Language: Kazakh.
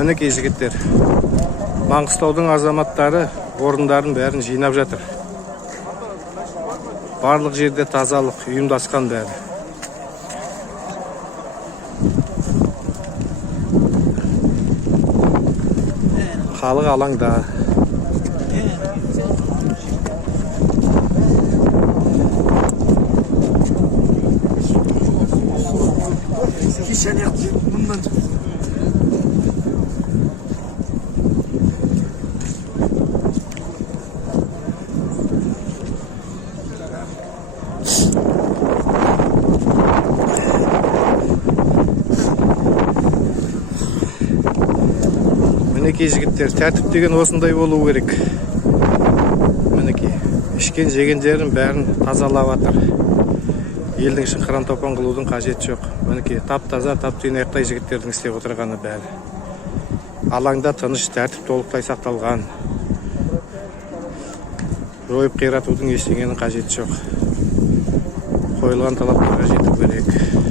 Мінекей жігіттер, Маңғыстаудың азаматтары орындарын бәрін жинап жатыр. Барлық жерде тазалық ұйымдасқан бәрі. Халық алаңда. Мінекей жігіттер, тәртіп деген осындай болу керек. Мінекей, ішкен жегендерін бәрін тазалап жатыр. Елдің ішін қыран топан қылудың қажеті жоқ. Мінекей, тап-таза, тап-тұйнақтай жігіттердің істеп отырғаны бәрі. Алаңда тыныш, тәртіп толықтай сақталған. Жойып қиратудың ештеңенің қажеті жоқ. Қойылған талаптарға жету керек.